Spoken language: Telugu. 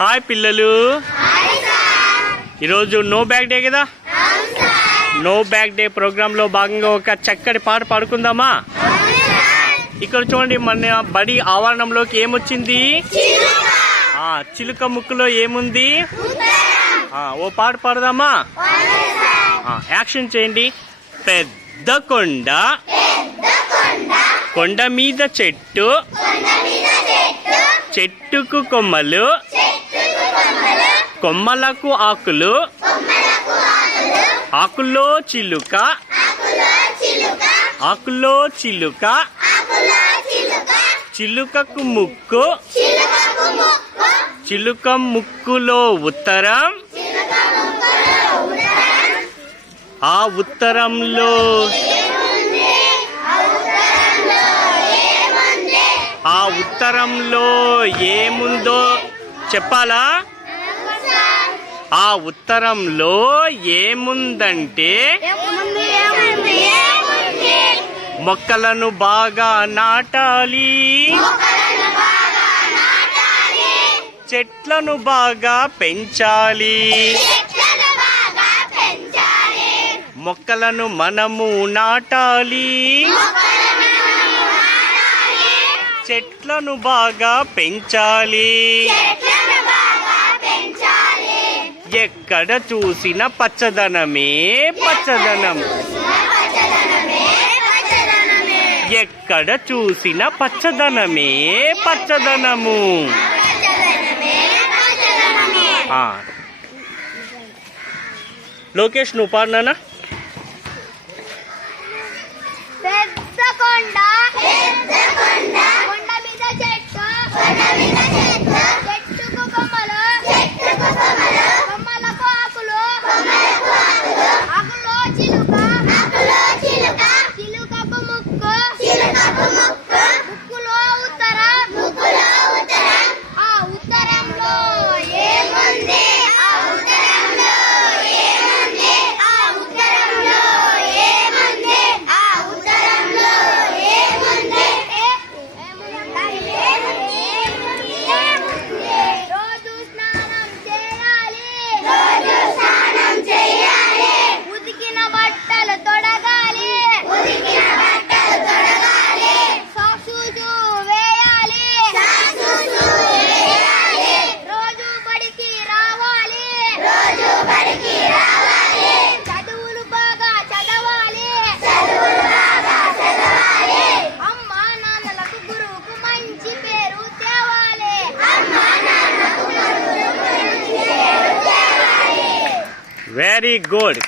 హాయ్ పిల్లలు. ఈరోజు నో బ్యాగ్ డే కదా? నో బ్యాగ్ డే ప్రోగ్రాంలో భాగంగా ఒక చక్కటి పాట పాడుకుందామా? ఇక్కడ చూడండి మన బడి ఆవరణంలోకి ఏమొచ్చింది? చిలుక ముక్కులో ఏముంది? ఓ పాట పాడదామా? యాక్షన్ చేయండి. పెద్ద కొండ. కొండ మీద చెట్టు. చెట్టుకు కొమ్మలు. కొమ్మలకు ఆకులు. ఆకుల్లో చిలుక. ఆకుల్లో చిలుక. చిలుకకు ముక్కు. చిలుక ముక్కులో ఉత్తరం. ఆ ఉత్తరంలో ఆ ఉత్తరంలో ఏముందో చెప్పాలా? ఆ ఉత్తరంలో ఏముందంటే మొక్కలను బాగా నాటాలి. చెట్లను బాగా పెంచాలి. మొక్కలను మనము నాటాలి. చెట్లను బాగా పెంచాలి. ఎక్కడ చూసిన పచ్చదనమే పచ్చదనం? ఎక్కడ చూసిన పచ్చదనమే పచ్చదనము? లోకేష్ నువ్వు పాడినానా Very good.